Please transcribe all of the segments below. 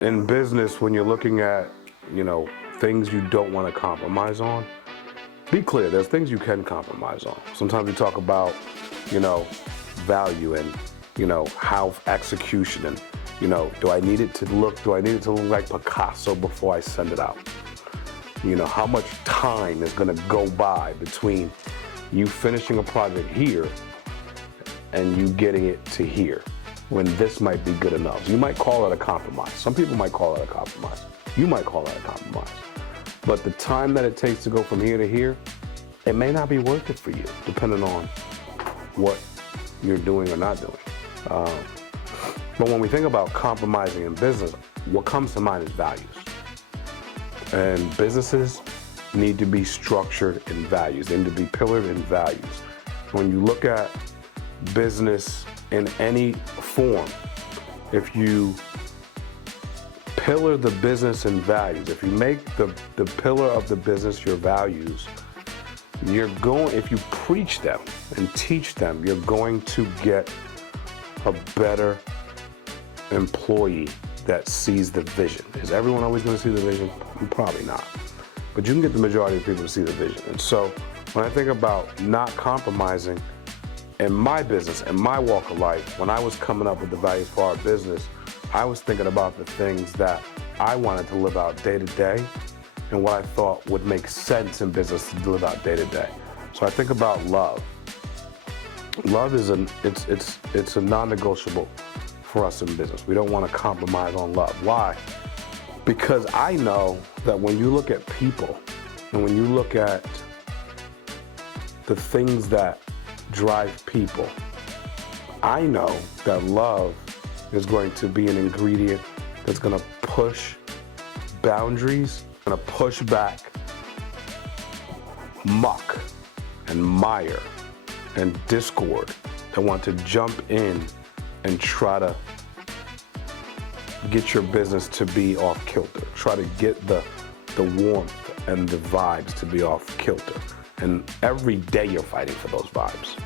In business, when you're looking at, things you don't want to compromise on, be clear, there's things you can compromise on. Sometimes we talk about, value and, how execution and, do I need it to look like Picasso before I send it out? How much time is going to go by between you finishing a project here and you getting it to here, when this might be good enough. You might call it a compromise. Some people might call it a compromise. You might call it a compromise. But the time that it takes to go from here to here, it may not be worth it for you, depending on what you're doing or not doing. But when we think about compromising in business, what comes to mind is values. And businesses need to be structured in values. They need to be pillared in values. When you look at business in any form, if you pillar the business in values, if you make the pillar of the business your values, if you preach them and teach them, you're going to get a better employee that sees the vision. Is everyone always going to see the vision? Probably not. But you can get the majority of people to see the vision. And so when I think about not compromising in my business, in my walk of life, when I was coming up with the values for our business, I was thinking about the things that I wanted to live out day to day and what I thought would make sense in business to live out day to day. So I think about love. Love is it's a non-negotiable for us in business. We don't want to compromise on love. Why? Because I know that when you look at people and when you look at the things that drive people, I know that love is going to be an ingredient that's going to push boundaries, going to push back muck and mire and discord that want to jump in and try to get your business to be off kilter. Try to get the warmth and the vibes to be off kilter. And every day you're fighting for those vibes.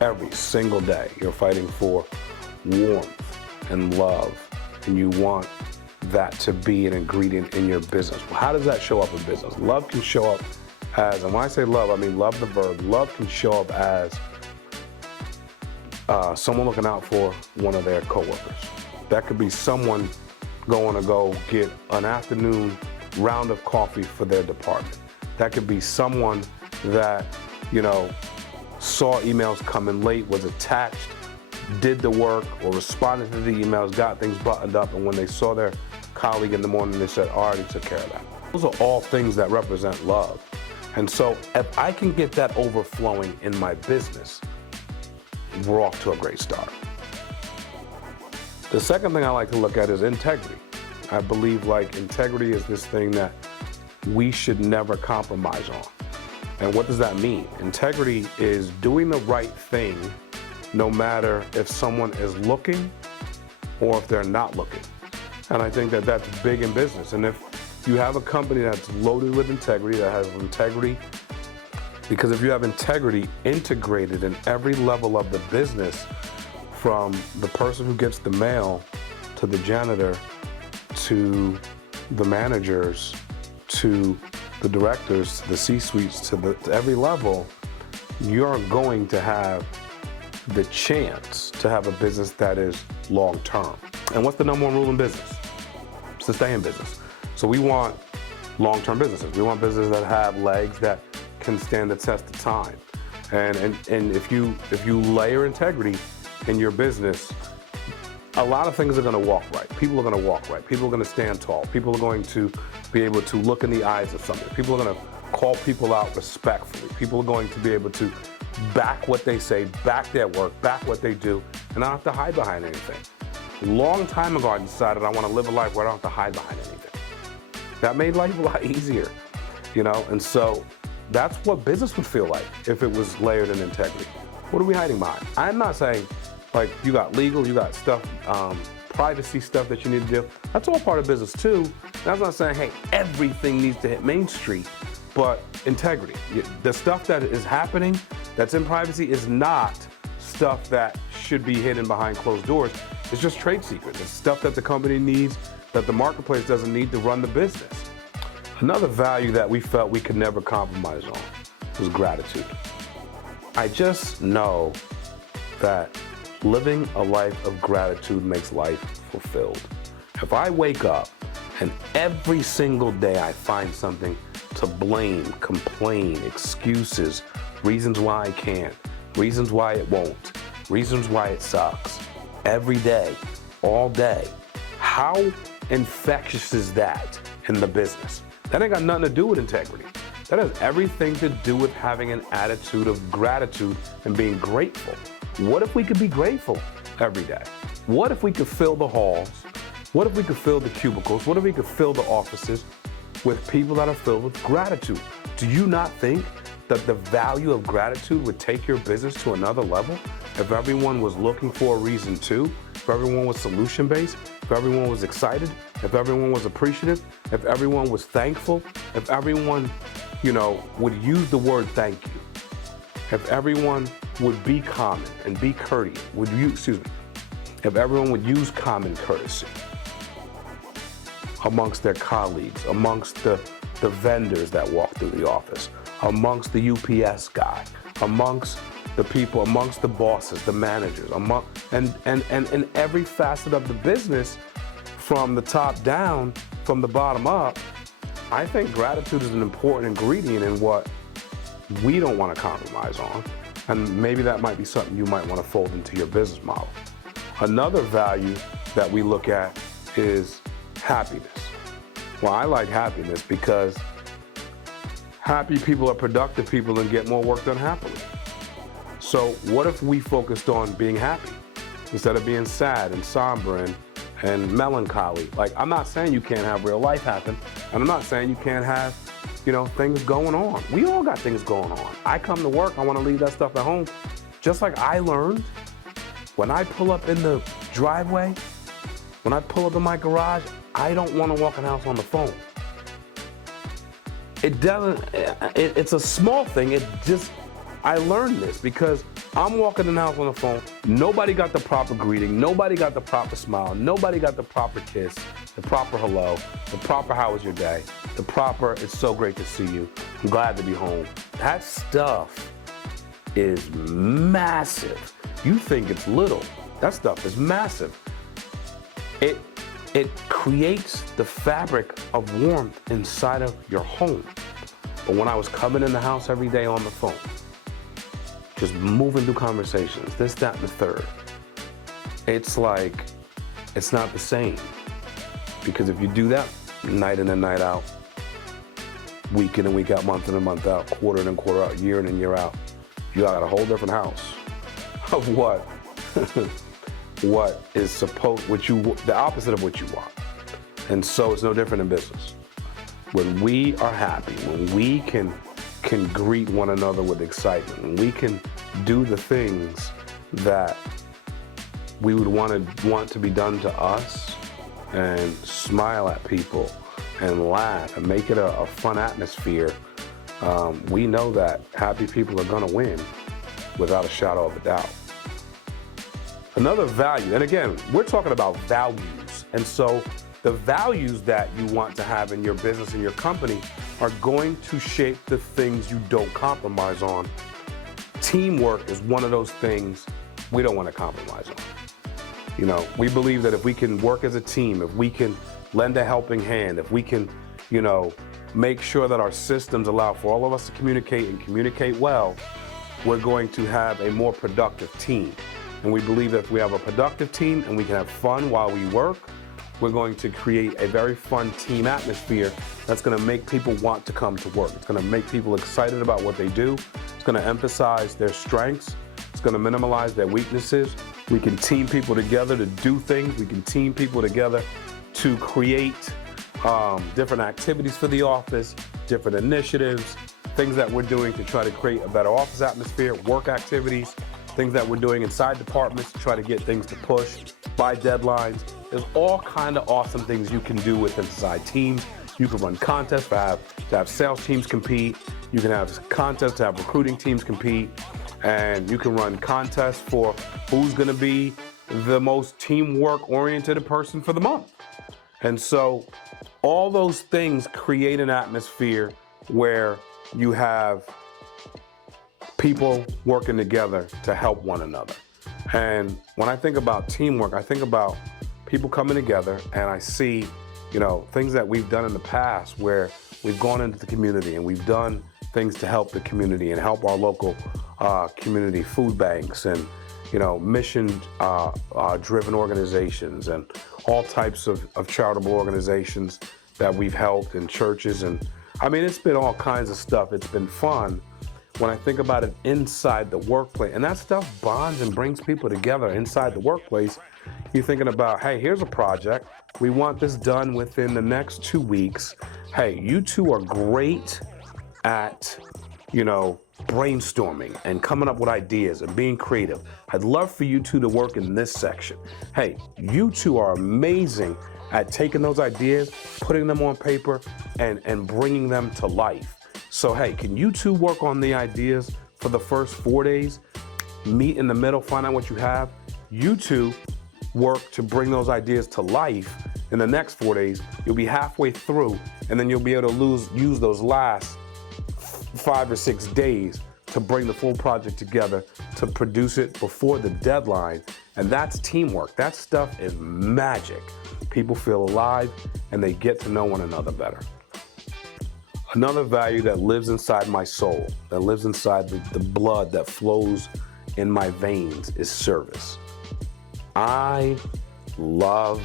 Every single day you're fighting for warmth and love, and you want that to be an ingredient in your business. Well, how does that show up in business? Love can show up as, and when I say love, I mean love the verb. Love can show up as someone looking out for one of their coworkers. That could be someone going to go get an afternoon round of coffee for their department. That could be someone that, saw emails coming late, was attached, did the work, or responded to the emails, got things buttoned up, and when they saw their colleague in the morning, they said, I already took care of that. Those are all things that represent love. And so if I can get that overflowing in my business, we're off to a great start. The second thing I like to look at is integrity. I believe integrity is this thing that we should never compromise on. And what does that mean? Integrity is doing the right thing no matter if someone is looking or if they're not looking. And I think that that's big in business. And if you have a company that's loaded with integrity, that has integrity, because if you have integrity integrated in every level of the business, from the person who gets the mail to the janitor to the managers to the directors, to the C-suites, to every level, you're going to have the chance to have a business that is long-term. And what's the number one rule in business? It's to stay in business. So we want long-term businesses. We want businesses that have legs that can stand the test of time. And if you layer integrity in your business, a lot of things are going to walk right. People are going to walk right. People are going to stand tall. People are going to be able to look in the eyes of something. People are going to call people out respectfully. People are going to be able to back what they say, back their work, back what they do, and not have to hide behind anything. Long time ago, I decided I want to live a life where I don't have to hide behind anything. That made life a lot easier, and so that's what business would feel like if it was layered in integrity. What are we hiding behind? I'm not saying you got legal, you got stuff, privacy stuff that you need to do. That's all part of business too. And I'm not saying, hey, everything needs to hit Main Street, but integrity. The stuff that is happening that's in privacy is not stuff that should be hidden behind closed doors. It's just trade secrets. It's stuff that the company needs, that the marketplace doesn't need to run the business. Another value that we felt we could never compromise on was gratitude. I just know that living a life of gratitude makes life fulfilled. If I wake up and every single day I find something to blame, complain, excuses, reasons why I can't, reasons why it won't, reasons why it sucks, every day, all day, how infectious is that in the business? That ain't got nothing to do with integrity. That has everything to do with having an attitude of gratitude and being grateful. What if we could be grateful every day? What if we could fill the halls? What if we could fill the cubicles? What if we could fill the offices with people that are filled with gratitude? Do you not think that the value of gratitude would take your business to another level if everyone was looking for a reason to, if everyone was solution-based, if everyone was excited, if everyone was appreciative, if everyone was thankful, if everyone, would use the word thank you, if everyone would be common and be courteous, if everyone would use common courtesy amongst their colleagues, amongst the vendors that walk through the office, amongst the UPS guy, amongst the people, amongst the bosses, the managers, and in every facet of the business, from the top down, from the bottom up. I think gratitude is an important ingredient in what we don't want to compromise on. And maybe that might be something you might want to fold into your business model. Another value that we look at is happiness. Well, I like happiness because happy people are productive people and get more work done happily. So what if we focused on being happy instead of being sad and somber and melancholy? Like, I'm not saying you can't have real life happen, and I'm not saying you can't have, things going on. We all got things going on. I come to work, I want to leave that stuff at home. Just like I learned, when I pull up in the driveway, when I pull up in my garage, I don't want to walk in the house on the phone. It's a small thing. I learned this because I'm walking in the house on the phone. Nobody got the proper greeting. Nobody got the proper smile. Nobody got the proper kiss, the proper hello, the proper how was your day, the proper it's so great to see you. I'm glad to be home. That stuff is massive. You think it's little. That stuff is massive. It creates the fabric of warmth inside of your home. But when I was coming in the house every day on the phone, just moving through conversations, this, that, and the third, it's like, it's not the same. Because if you do that night in and night out, week in and week out, month in and month out, quarter in and quarter out, year in and year out, you got a whole different house of what is the opposite of what you want. And so it's no different in business. When we are happy, when we can greet one another with excitement, when we can do the things that we would want to be done to us, and smile at people and laugh and make it a fun atmosphere, we know that happy people are gonna win without a shadow of a doubt. Another value, and again, we're talking about values, and so the values that you want to have in your business and your company are going to shape the things you don't compromise on. Teamwork is one of those things we don't want to compromise on. We believe that if we can work as a team, if we can lend a helping hand, if we can, make sure that our systems allow for all of us to communicate and communicate well, we're going to have a more productive team. And we believe that if we have a productive team and we can have fun while we work, we're going to create a very fun team atmosphere that's going to make people want to come to work. It's going to make people excited about what they do. It's going to emphasize their strengths. It's going to minimize their weaknesses. We can team people together to do things. We can team people together to create different activities for the office, different initiatives, things that we're doing to try to create a better office atmosphere, work activities, things that we're doing inside departments to try to get things to push by deadlines. There's all kind of awesome things you can do with inside teams. You can run contests to have sales teams compete. You can have contests to have recruiting teams compete. And you can run contests for who's going to be the most teamwork-oriented person for the month. And so all those things create an atmosphere where you have people working together to help one another. And when I think about teamwork, I think about people coming together, and I see, things that we've done in the past where we've gone into the community and we've done things to help the community and help our local community food banks and, mission-driven organizations and all types of charitable organizations that we've helped in churches. And I mean, it's been all kinds of stuff. It's been fun when I think about it inside the workplace. And that stuff bonds and brings people together inside the workplace. You're thinking about, hey, here's a project. We want this done within the next 2 weeks. Hey, you two are great at, brainstorming and coming up with ideas and being creative. I'd love for you two to work in this section. Hey, you two are amazing at taking those ideas, putting them on paper, and bringing them to life. So, hey, can you two work on the ideas for the first 4 days? Meet in the middle, find out what you have. You two work to bring those ideas to life in the next 4 days. You'll be halfway through, and then you'll be able to use those last 5 or 6 days to bring the full project together to produce it before the deadline. And that's teamwork. That stuff is magic. People feel alive and they get to know one another better. Another value that lives inside my soul, that lives inside the blood that flows in my veins is service. I love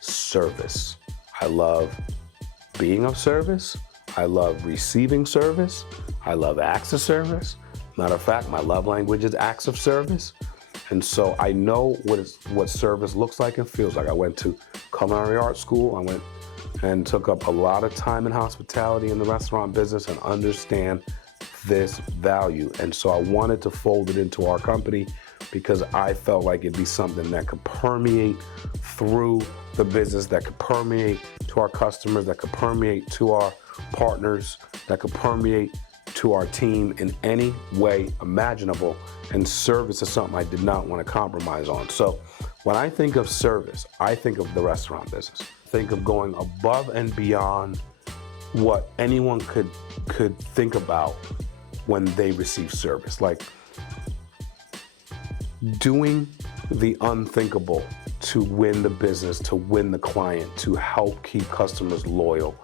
service. I love being of service. I love receiving service. I love acts of service. Matter of fact, my love language is acts of service. And so I know what service looks like and feels like. I went to culinary arts school. I went and took up a lot of time in hospitality in the restaurant business and understand this value. And so I wanted to fold it into our company because I felt like it'd be something that could permeate through the business, that could permeate to our customers, that could permeate to our partners, that could permeate to our team in any way imaginable. And service is something I did not want to compromise on. So when I think of service, I think of the restaurant business. Think of going above and beyond what anyone could think about when they receive service. Like doing the unthinkable to win the business, to win the client, to help keep customers loyal.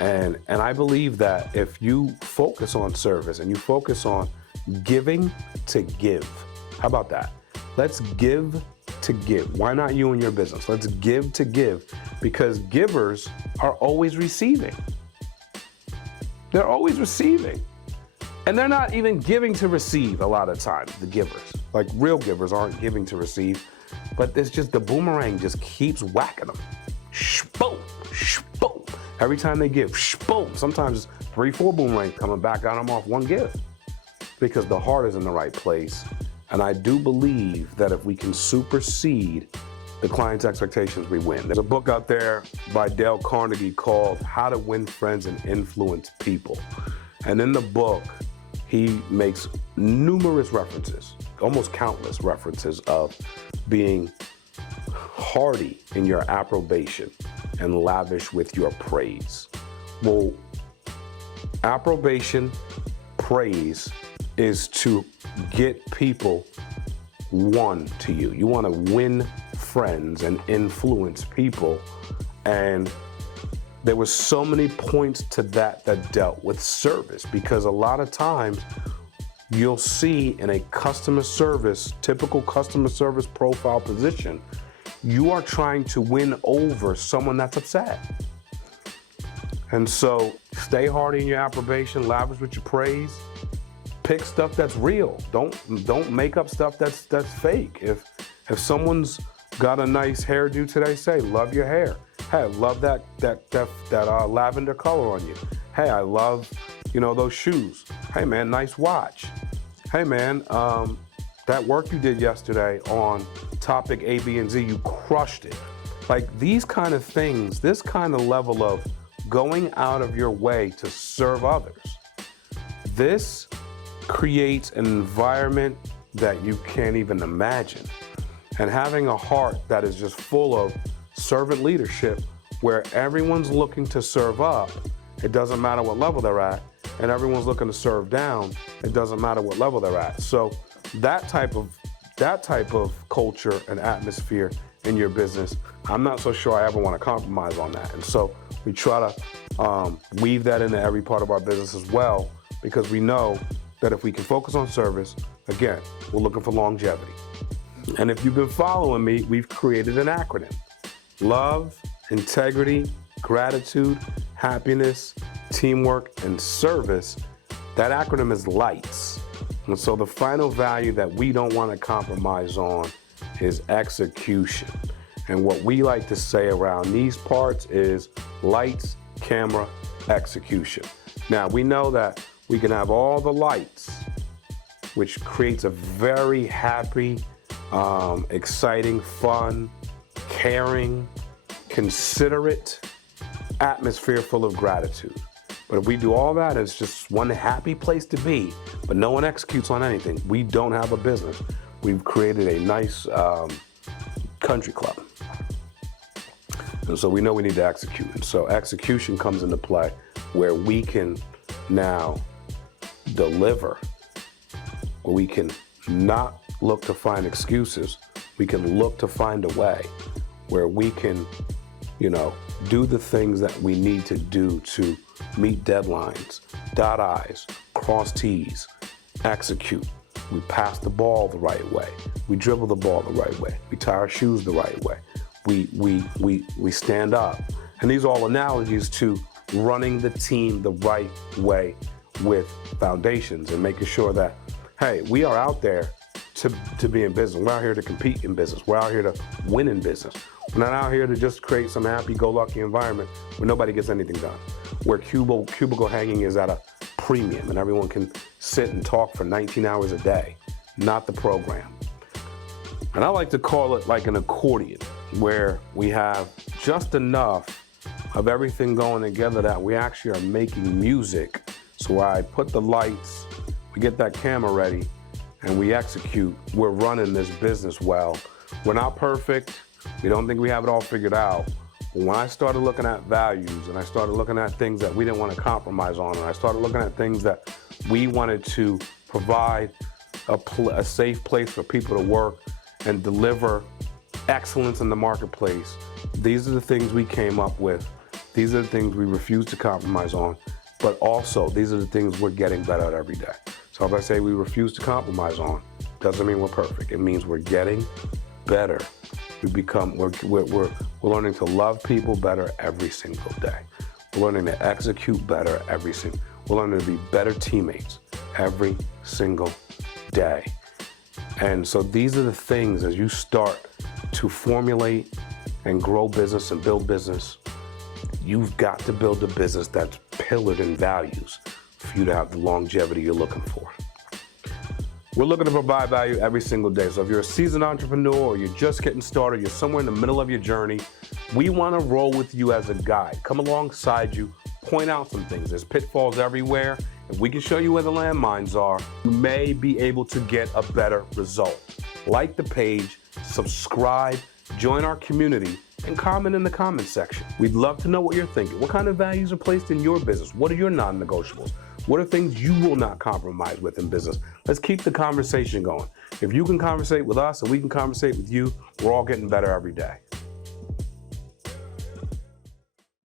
And I believe that if you focus on service and you focus on giving to give, how about that? Let's give to give. Why not you and your business? Let's give to give, because givers are always receiving. They're always receiving. And they're not even giving to receive a lot of times, the givers. Like real givers aren't giving to receive, but it's just the boomerang just keeps whacking them. Boom, boom. Every time they give, boom. Sometimes 3, 4 boomerangs coming back at them off one give, because the heart is in the right place. And I do believe that if we can supersede the client's expectations, we win. There's a book out there by Dale Carnegie called How to Win Friends and Influence People. And in the book, he makes numerous references, almost countless references of being hearty in your approbation and lavish with your praise. Well, approbation, praise is to get people one to you. You want to win friends and influence people. And there were so many points to that dealt with service, because a lot of times you'll see in a customer service, typical customer service profile position, you are trying to win over someone that's upset. And so stay hearty in your approbation, lavish with your praise. Pick stuff that's real. Don't make up stuff that's fake. If someone's got a nice hairdo today, say, love your hair. Hey, I love that lavender color on you. Hey, I love, those shoes. Hey man, nice watch. Hey man, that work you did yesterday on topic A, B, and Z, you crushed it. Like these kind of things, this kind of level of going out of your way to serve others. This creates an environment that you can't even imagine. And having a heart that is just full of servant leadership, where everyone's looking to serve up, it doesn't matter what level they're at, and everyone's looking to serve down, it doesn't matter what level they're at. So that type of culture and atmosphere in your business, I'm not so sure I ever want to compromise on that. And so we try to weave that into every part of our business as well, because we know that if we can focus on service, again, we're looking for longevity. And if you've been following me, we've created an acronym: love, integrity, gratitude, happiness, teamwork, and service. That acronym is LIGHTS. And so the final value that we don't want to compromise on is execution. And what we like to say around these parts is lights, camera, execution. Now, we know that we can have all the lights, which creates a very happy, exciting, fun, caring, considerate atmosphere full of gratitude. But if we do all that, it's just one happy place to be, but no one executes on anything, we don't have a business. We've created a nice country club. And so we know we need to execute. And so execution comes into play where we can now deliver, where we can not look to find excuses. We can look to find a way where we can, do the things that we need to do to meet deadlines, dot I's, cross T's, execute. We pass the ball the right way. We dribble the ball the right way. We tie our shoes the right way. We stand up. And these are all analogies to running the team the right way with foundations and making sure that, hey, we are out there to be in business. We're out here to compete in business. We're out here to win in business. We're not out here to just create some happy-go-lucky environment where nobody gets anything done, where cubicle hanging is at a premium and everyone can sit and talk for 19 hours a day, not the program. And I like to call it like an accordion, where we have just enough of everything going together that we actually are making music. So I put the lights, we get that camera ready, and we execute. We're running this business well. We're not perfect. We don't think we have it all figured out. But when I started looking at values and I started looking at things that we didn't want to compromise on, and I started looking at things that we wanted to provide a safe place for people to work and deliver excellence in the marketplace, these are the things we came up with. These are the things we refuse to compromise on, but also these are the things we're getting better at every day. So if I say we refuse to compromise on, doesn't mean we're perfect. It means we're getting better. We're learning to love people better every single day. We're learning to execute better we're learning to be better teammates every single day. And so these are the things, as you start to formulate and grow business and build business, you've got to build a business that's pillared in values for you to have the longevity you're looking for. We're looking to provide value every single day. So if you're a seasoned entrepreneur or you're just getting started, you're somewhere in the middle of your journey, we want to roll with you as a guide, come alongside you, point out some things. There's pitfalls everywhere. If we can show you where the landmines are, you may be able to get a better result. Like the page, subscribe, join our community, and comment in the comments section. We'd love to know what you're thinking. What kind of values are placed in your business? What are your non-negotiables? What are things you will not compromise with in business? Let's keep the conversation going. If you can conversate with us and we can conversate with you, we're all getting better every day.